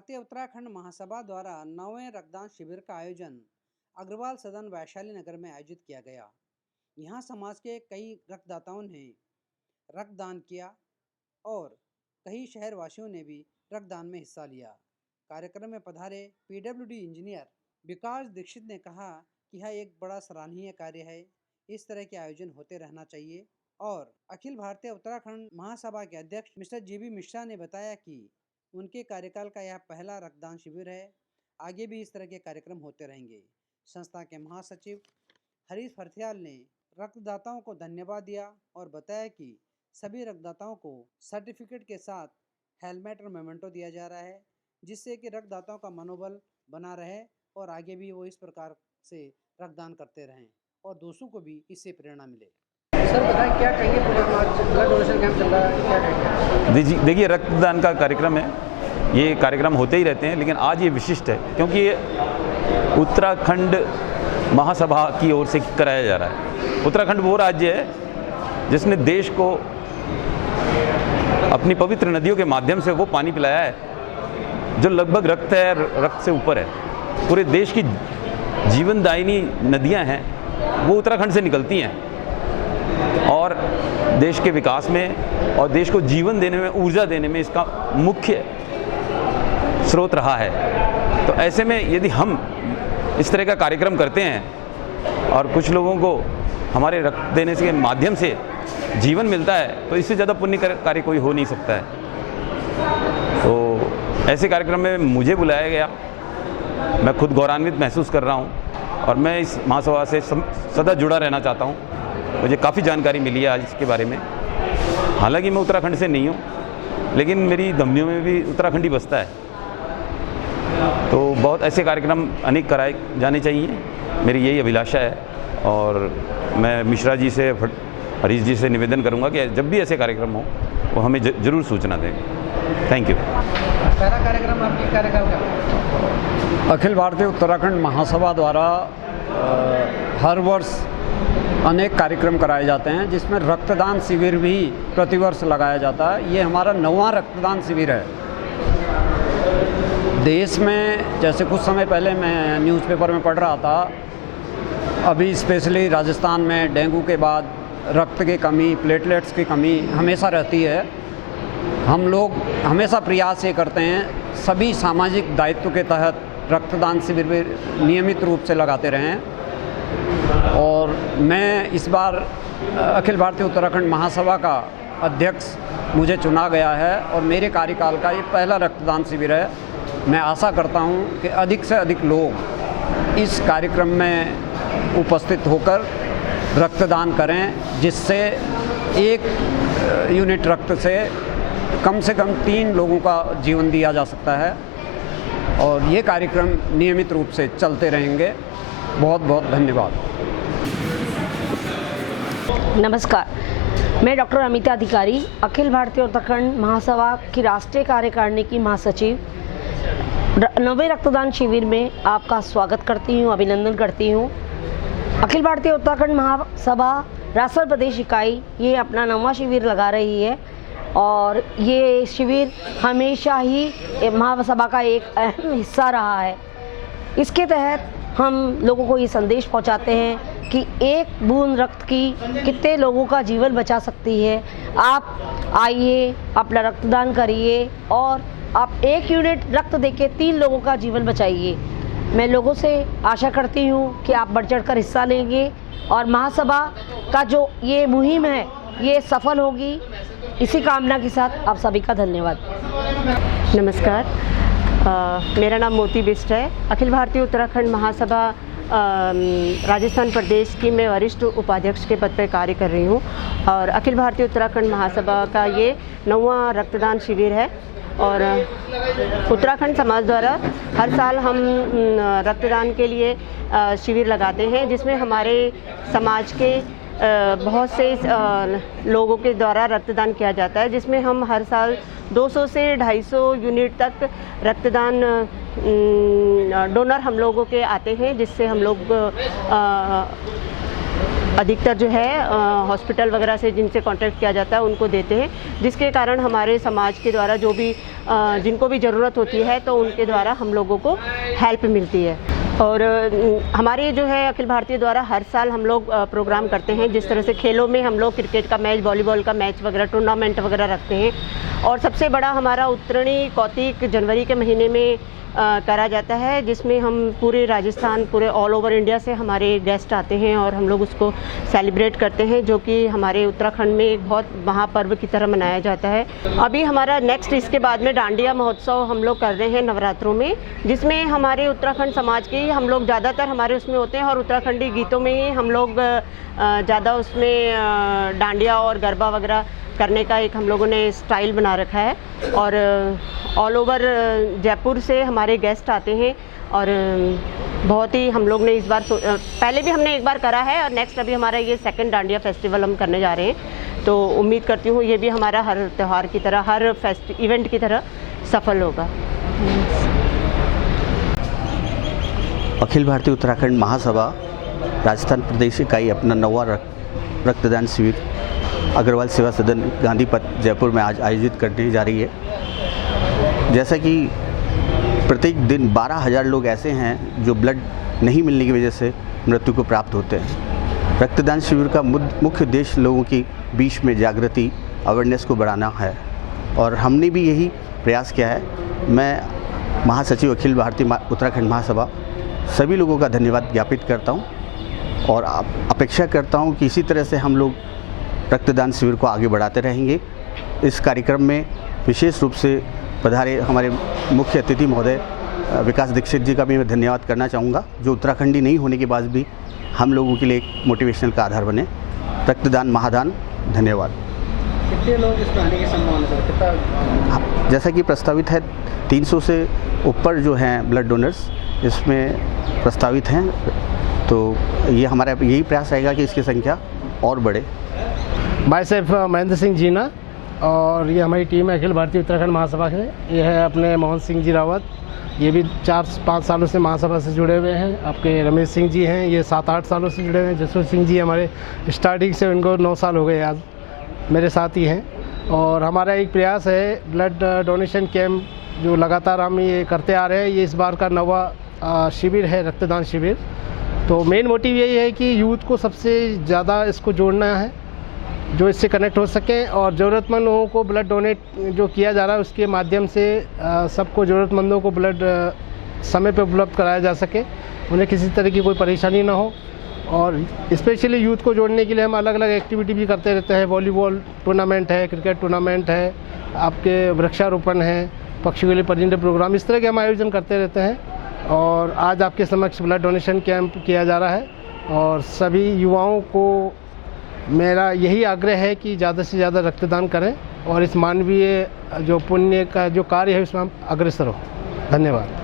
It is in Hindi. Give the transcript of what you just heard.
भारतीय उत्तराखंड महासभा द्वारा 9वें रक्तदान शिविर का आयोजन अग्रवाल सदन वैशाली नगर में आयोजित किया गया। यहाँ समाज के कई रक्तदाताओं ने रक्तदान किया और कई शहरवासियों ने भी रक्तदान में हिस्सा लिया। कार्यक्रम में पधारे पीडब्ल्यूडी इंजीनियर विकास दीक्षित ने कहा कि यह एक बड़ा सराहनीय कार्य है। इस तरह के आयोजन होते रहना चाहिए। और अखिल भारतीय उत्तराखंड महासभा के अध्यक्ष मिस्टर जीबी मिश्रा ने बताया कि उनके कार्यकाल का यह पहला रक्तदान शिविर है। आगे भी इस तरह के कार्यक्रम होते रहेंगे। संस्था के महासचिव हरीश फरथियाल ने रक्तदाताओं को धन्यवाद दिया और बताया कि सभी रक्तदाताओं को सर्टिफिकेट के साथ हेलमेट और मेमेंटो दिया जा रहा है, जिससे कि रक्तदाताओं का मनोबल बना रहे और आगे भी वो इस प्रकार से रक्तदान करते रहें और दूसरों को भी इससे प्रेरणा मिले। सर बताएं, क्या कहेंगे? ब्लड डोनेशन कैंप चल रहा है, क्या कहेंगे? देखिए, रक्तदान का कार्यक्रम है। ये कार्यक्रम होते ही रहते हैं, लेकिन आज ये विशिष्ट है क्योंकि ये उत्तराखंड महासभा की ओर से कराया जा रहा है। उत्तराखंड वो राज्य है जिसने देश को अपनी पवित्र नदियों के माध्यम से वो पानी पिलाया है जो लगभग रक्त से ऊपर है। पूरे देश की जीवनदायिनी नदियां हैं वो उत्तराखंड से निकलती हैं और देश के विकास में और देश को जीवन देने में, ऊर्जा देने में इसका मुख्य स्रोत रहा है। तो ऐसे में यदि हम इस तरह का कार्यक्रम करते हैं और कुछ लोगों को हमारे रक्त देने के माध्यम से जीवन मिलता है, तो इससे ज़्यादा पुण्य कार्य कोई हो नहीं सकता है। तो ऐसे कार्यक्रम में मुझे बुलाया गया, मैं खुद गौरवान्वित महसूस कर रहा हूँ और मैं इस महासभा से सदा जुड़ा रहना चाहता हूँ। मुझे काफ़ी जानकारी मिली है आज इसके बारे में। हालांकि मैं उत्तराखंड से नहीं हूँ, लेकिन मेरी धमनियों में भी उत्तराखंड ही बसता है। तो बहुत ऐसे कार्यक्रम अनेक कराए जाने चाहिए, मेरी यही अभिलाषा है। और मैं मिश्रा जी से, हरीश जी से निवेदन करूंगा कि जब भी ऐसे कार्यक्रम हो वो हमें जरूर सूचना दें। Thank you. पहला कार्यक्रम आपके कार्यकाल का? अखिल भारतीय उत्तराखंड महासभा द्वारा हर वर्ष अनेक कार्यक्रम कराए जाते हैं, जिसमें रक्तदान शिविर भी प्रतिवर्ष लगाया जाता है। ये हमारा 9वां रक्तदान शिविर है। देश में जैसे कुछ समय पहले मैं न्यूज़पेपर में पढ़ रहा था, अभी स्पेशली राजस्थान में डेंगू के बाद रक्त की कमी, प्लेटलेट्स की कमी हमेशा रहती है। हम लोग हमेशा प्रयास ये करते हैं सभी सामाजिक दायित्व के तहत रक्तदान शिविर भी नियमित रूप से लगाते रहें। और मैं इस बार अखिल भारतीय उत्तराखंड महासभा का अध्यक्ष मुझे चुना गया है और मेरे कार्यकाल का ये पहला रक्तदान शिविर है। मैं आशा करता हूं कि अधिक से अधिक लोग इस कार्यक्रम में उपस्थित होकर रक्तदान करें, जिससे एक यूनिट रक्त से कम 3 लोगों का जीवन दिया जा सकता है। और ये कार्यक्रम नियमित रूप से चलते रहेंगे। बहुत बहुत धन्यवाद। नमस्कार, मैं डॉक्टर अमिता अधिकारी, अखिल भारतीय उत्तराखंड महासभा की राष्ट्रीय कार्यकारिणी की महासचिव, 9वें रक्तदान शिविर में आपका स्वागत करती हूँ, अभिनंदन करती हूँ। अखिल भारतीय उत्तराखंड महासभा राजस्थान प्रदेश इकाई ये अपना 9वां शिविर लगा रही है और ये शिविर हमेशा ही महासभा का एक अहम हिस्सा रहा है। इसके तहत हम लोगों को ये संदेश पहुंचाते हैं कि एक बूंद रक्त की कितने लोगों का जीवन बचा सकती है। आप आइए, अपना रक्तदान करिए और आप 1 यूनिट रक्त देके 3 लोगों का जीवन बचाइए। मैं लोगों से आशा करती हूँ कि आप बढ़ चढ़कर हिस्सा लेंगे और महासभा का जो ये मुहिम है ये सफल होगी। इसी कामना के साथ आप सभी का धन्यवाद। नमस्कार, मेरा नाम मोती बिष्ट है। अखिल भारतीय उत्तराखंड महासभा राजस्थान प्रदेश की मैं वरिष्ठ उपाध्यक्ष के पद पर कार्य कर रही हूँ और अखिल भारतीय उत्तराखंड महासभा का ये 9वां रक्तदान शिविर है। और उत्तराखंड समाज द्वारा हर साल हम रक्तदान के लिए शिविर लगाते हैं, जिसमें हमारे समाज के बहुत से लोगों के द्वारा रक्तदान किया जाता है, जिसमें हम हर साल 200 से 250 यूनिट तक रक्तदान डोनर हम लोगों के आते हैं, जिससे हम लोग अधिकतर जो है हॉस्पिटल वगैरह से जिनसे कांटेक्ट किया जाता है उनको देते हैं, जिसके कारण हमारे समाज के द्वारा जो भी जिनको भी ज़रूरत होती है तो उनके द्वारा हम लोगों को हेल्प मिलती है। और हमारे जो है अखिल भारतीय द्वारा हर साल हम लोग प्रोग्राम करते हैं, जिस तरह से खेलों में हम लोग क्रिकेट का मैच, वॉलीबॉल का मैच वगैरह, टूर्नामेंट वगैरह रखते हैं। और सबसे बड़ा हमारा उत्तरणी कौतिक जनवरी के महीने में करा जाता है, जिसमें हम पूरे राजस्थान, पूरे ऑल ओवर इंडिया से हमारे गेस्ट आते हैं और हम लोग उसको सेलिब्रेट करते हैं, जो कि हमारे उत्तराखंड में एक बहुत महापर्व की तरह मनाया जाता है। अभी हमारा नेक्स्ट इसके बाद में डांडिया महोत्सव हम लोग कर रहे हैं नवरात्रों में, जिसमें हमारे उत्तराखंड समाज के हम लोग ज़्यादातर हमारे उसमें होते हैं और उत्तराखंडी गीतों में ही हम लोग ज़्यादा उसमें डांडिया और गरबा वगैरह करने का एक हम लोगों ने स्टाइल बना रखा है। और ऑल ओवर जयपुर से हमारे गेस्ट आते हैं और बहुत ही हम लोग ने इस बार पहले भी हमने एक बार करा है और नेक्स्ट अभी हमारा ये सेकंड डांडिया फेस्टिवल हम करने जा रहे हैं। तो उम्मीद करती हूँ ये भी हमारा हर त्यौहार की तरह, हर इवेंट की तरह सफल होगा। अखिल भारतीय उत्तराखंड महासभा राजस्थान प्रदेश इकाई अपना 9वां रक्तदान शिविर अग्रवाल सेवा सदन गांधी पथ जयपुर में आज आयोजित करने जा रही है। जैसा कि प्रत्येक दिन 12,000 लोग ऐसे हैं जो ब्लड नहीं मिलने की वजह से मृत्यु को प्राप्त होते हैं। रक्तदान शिविर का मुख्य उद्देश्य लोगों की बीच में जागृति, अवेयरनेस को बढ़ाना है और हमने भी यही प्रयास किया है। मैं महासचिव अखिल भारतीय उत्तराखंड महासभा सभी लोगों का धन्यवाद ज्ञापित करता हूं और अपेक्षा करता हूं कि इसी तरह से हम लोग रक्तदान शिविर को आगे बढ़ाते रहेंगे। इस कार्यक्रम में विशेष रूप से पधारे हमारे मुख्य अतिथि महोदय विकास दीक्षित जी का भी मैं धन्यवाद करना चाहूँगा, जो उत्तराखंडी नहीं होने के बाद भी हम लोगों के लिए एक मोटिवेशनल का आधार बने। रक्तदान महादान। धन्यवाद। कितने लोग इसमें आने की संभावना है? कितना? जैसा कि प्रस्तावित है 300 से ऊपर जो हैं ब्लड डोनर्स इसमें प्रस्तावित हैं, तो ये हमारा यही प्रयास रहेगा कि इसकी संख्या और बढ़े। माई सेल्फ महेंद्र सिंह जीना, और ये हमारी टीम है अखिल भारतीय उत्तराखंड महासभा से। ये है अपने मोहन सिंह जी रावत, ये भी 4-5 सालों से महासभा से जुड़े हुए हैं। आपके रमेश सिंह जी हैं, ये 7-8 सालों से जुड़े हुए हैं। जसवंत सिंह जी हमारे स्टार्टिंग से, उनको 9 साल हो गए आज, मेरे साथ ही हैं। और हमारा एक प्रयास है ब्लड डोनेशन कैंप जो लगातार हम ये करते आ रहे हैं। ये इस बार का 9वां शिविर है, रक्तदान शिविर। तो मेन मोटिव यही है कि यूथ को सबसे ज़्यादा इसको जोड़ना है, जो इससे कनेक्ट हो सकें और ज़रूरतमंद लोगों को ब्लड डोनेट जो किया जा रहा है उसके माध्यम से सबको, ज़रूरतमंदों को ब्लड समय पे उपलब्ध कराया जा सके, उन्हें किसी तरह की कोई परेशानी ना हो। और स्पेशली यूथ को जोड़ने के लिए हम अलग अलग एक्टिविटी भी करते रहते हैं। वॉलीबॉल टूर्नामेंट है, क्रिकेट टूर्नामेंट है, आपके वृक्षारोपण है, पक्षियों के लिए परिंदे प्रोग्राम, इस तरह के हम आयोजन करते रहते हैं। और आज आपके समक्ष ब्लड डोनेशन कैंप किया जा रहा है और सभी युवाओं को मेरा यही आग्रह है कि ज़्यादा से ज़्यादा रक्तदान करें और इस मानवीय जो पुण्य का जो कार्य है उसमें हम अग्रसर हो। धन्यवाद।